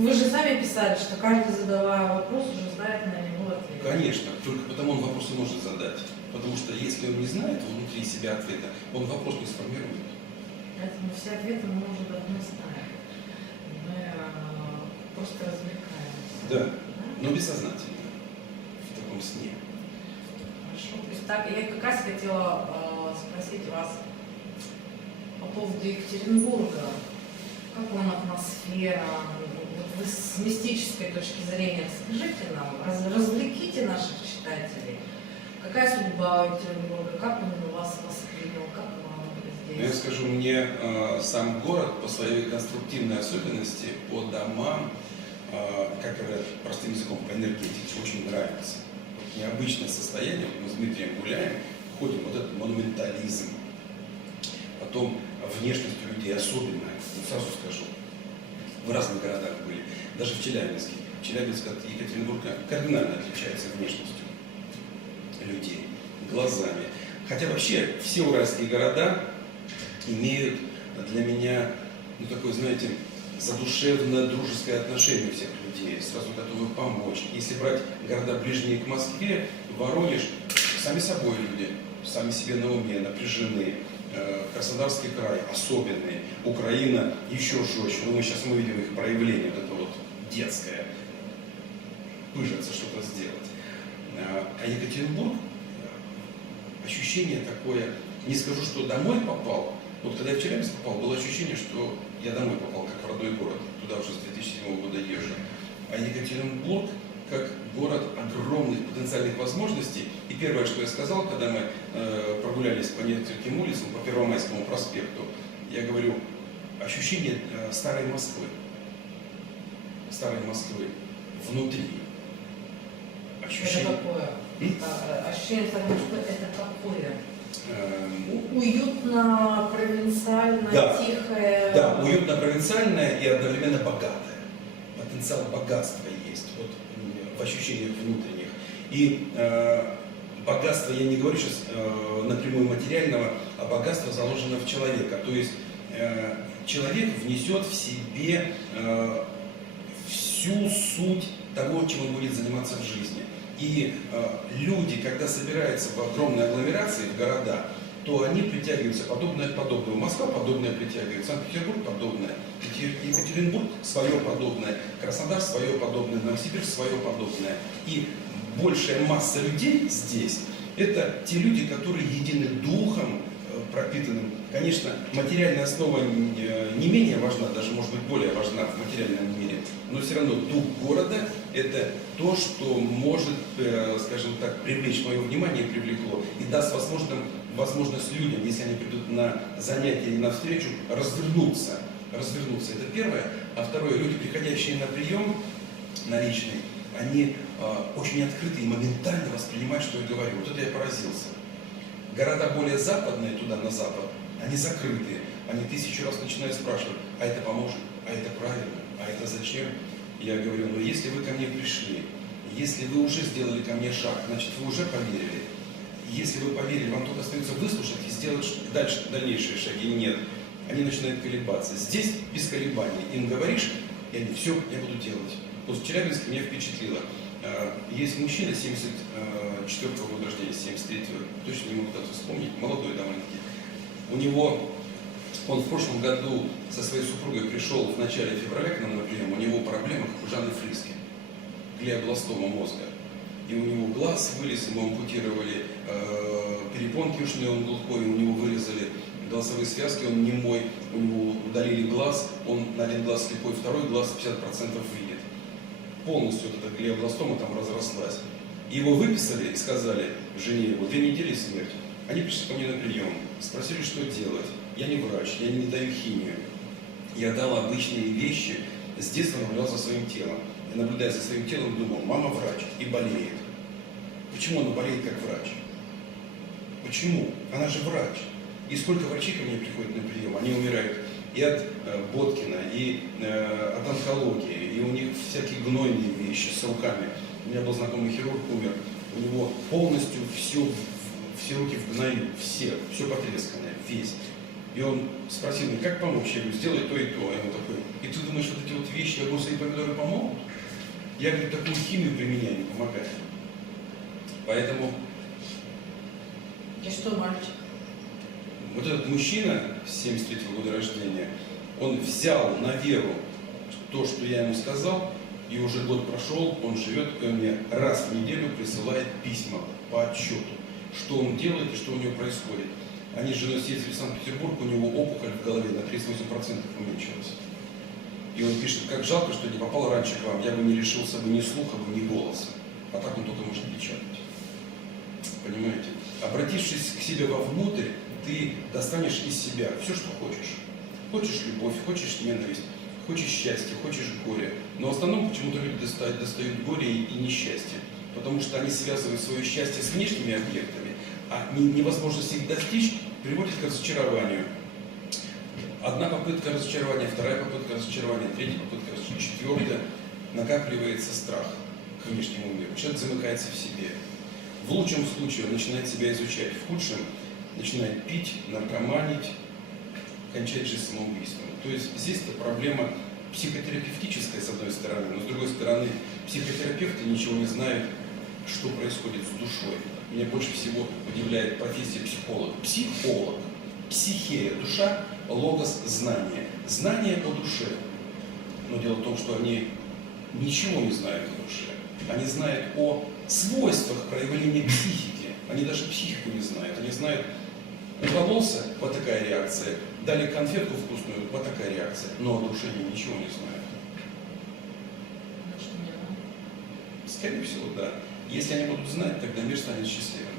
Вы же сами писали, что каждый задавая вопрос уже знает на него ответ. Конечно, только потому он вопрос и может задать. Потому что если он не знает внутри себя ответа, он вопрос не сформирует. Поэтому все ответы мы уже давно знаем. Мы э, просто развлекаемся. Да, но бессознательно, в таком сне. Хорошо. То есть так, я как раз хотела э, спросить вас по поводу Екатеринбурга. Как вам атмосфера? Вы с мистической точки зрения скажите нам, раз- развлеките наших читателей. Какая судьба у Екатеринбурга? Как он вас воспринял? Как вам Но Ну, я здесь? скажу, мне э, сам город по своей конструктивной особенности, по домам, э, как говорят простым языком, по энергетике, очень нравится. Вот необычное состояние, мы с Дмитрием гуляем, ходим, вот этот монументализм. Потом внешность у людей особенная, сразу скажу. В разных городах были, даже в Челябинске. Челябинск от Екатеринбурга кардинально отличается внешностью людей, глазами. Хотя вообще все уральские города имеют для меня, ну, такое, знаете, задушевно-дружеское отношение всех людей, сразу готовы помочь. Если брать города ближние к Москве, Воронеж, сами собой люди, сами себе на уме, напряжены. Э, Краснодарский край особенный, Украина еще жестче. Ну, мы сейчас мы видим их проявление, вот это вот детское, пыжиться что-то сделать. А Екатеринбург, ощущение такое, не скажу, что домой попал, вот когда я в Челябинск попал, было ощущение, что я домой попал, как в родной город. Туда уже с 2007 года езжу. А Екатеринбург как город огромных потенциальных возможностей. И первое, что я сказал, когда мы э, прогулялись по нескольким улицам, по Первомайскому проспекту, я говорю, ощущение э, старой Москвы. Старой Москвы внутри. Это Ощущение. какое? М? А, Ощущение того, что это какое? эм, Уютно, провинциально, Да. тихое. Да, уютно провинциальное и одновременно богатое. Потенциал богатства есть вот, в ощущениях внутренних. И э, богатство, я не говорю сейчас э, напрямую материального, а богатство заложено в человека. То есть э, человек внесет в себе э, всю суть того, чем он будет заниматься в жизни. И э, люди, когда собираются в огромной агломерации, в города, то они притягиваются подобное к подобному. Москва подобное притягивает, Санкт-Петербург подобное, Екатер- Екатеринбург свое подобное, Краснодар свое подобное, Новосибирск свое подобное. И большая масса людей здесь – это те люди, которые едины духом, пропитанным. Конечно, материальная основа э, не менее важна, даже может быть более важна в материальном мире, но все равно дух города – это то, что может, э, скажем так, привлечь мое внимание, привлекло и даст возможным, возможность людям, если они придут на занятия или на встречу, развернуться. Развернуться – это первое. А второе, люди, приходящие на прием, на личный, они э, очень открыты и моментально воспринимают, что я говорю. Вот это я поразился. Города более западные, туда на запад, они закрытые. Они тысячу раз начинают спрашивать, а это поможет, а это правильно, а это зачем? Я говорю, ну если вы ко мне пришли, если вы уже сделали ко мне шаг, значит вы уже поверили. Если вы поверили, вам только остается выслушать и сделать дальше, дальнейшие шаги. Нет. Они начинают колебаться. Здесь без колебаний. Им говоришь, и они, все, я буду делать. Вот в Челябинске меня впечатлило. Э, Есть мужчина 74 года рождения, 73-го, точно не могу дату вспомнить, молодой довольно-таки. У него, он в прошлом году со своей супругой пришел в начале февраля к нам на прием, у него проблема, как у Жанны Фриски, глиобластома мозга. И у него глаз вылез, ему ампутировали э, перепонки ушные, он глухой, у него вырезали голосовые связки, он немой, у него удалили глаз, он на один глаз слепой, второй глаз 50% видит. Полностью вот эта глиобластома там разрослась. Его выписали и сказали жене его, две недели смерть. Они пришли ко мне на прием, спросили, что делать. Я не врач, я не даю химию. Я дал обычные вещи, с детства наблюдал за своим телом. И наблюдая за своим телом, думал, мама врач и болеет. Почему она болеет как врач? Почему? Она же врач. И сколько врачей ко мне приходят на прием, они умирают и от э, Боткина, и э, от онкологии, и у них всякие гнойные вещи с руками. У меня был знакомый хирург, умер, у него полностью все, все руки в гною, все, все потресканное, весь. И он спросил меня, как помочь? Я говорю, сделай то и то. И он такой, и ты думаешь, вот эти вот вещи, огурцы и помидоры помогут? Я, говорю, такую химию применяю, не помогает. Поэтому И что, мальчик? вот этот мужчина 73 года рождения, он взял на веру то, что я ему сказал, и уже год прошел, он живет, он мне раз в неделю присылает письма по отчету, что он делает и что у него происходит. Они с женой съездили в Санкт-Петербург, у него опухоль в голове на 38% уменьшилась. И он пишет, как жалко, что не попал раньше к вам, я бы не лишился бы ни слуха, бы, ни голоса. А так он только может печатать. Понимаете? Обратившись к себе вовнутрь, ты достанешь из себя все, что хочешь. Хочешь любовь, хочешь ненависть, хочешь счастье, хочешь горе. Но в основном почему-то люди достают, достают горе и, и несчастье. Потому что они связывают свое счастье с внешними объектами, а не- невозможность их достичь приводит к разочарованию. Одна попытка разочарования, вторая попытка разочарования, третья попытка разочарования, четвертая. Накапливается страх к внешнему миру. Человек замыкается в себе. В лучшем случае он начинает себя изучать, в худшем начинает пить, наркоманить, кончать жизнь самоубийством. То есть здесь это проблема психотерапевтическая, с одной стороны, но с другой стороны, психотерапевты ничего не знают, что происходит с душой. Меня больше всего удивляет профессия психолог. Психолог, психея, душа, логос, знание. Знание о душе. Но дело в том, что они ничего не знают о душе. Они знают о свойствах проявления психики. Они даже психику не знают. Они знают, укололся, вот такая реакция. Дали конфетку вкусную, вот такая реакция. Но о душе они ничего не знают. Скорее всего, да. Если они будут знать, тогда мир станет счастливым.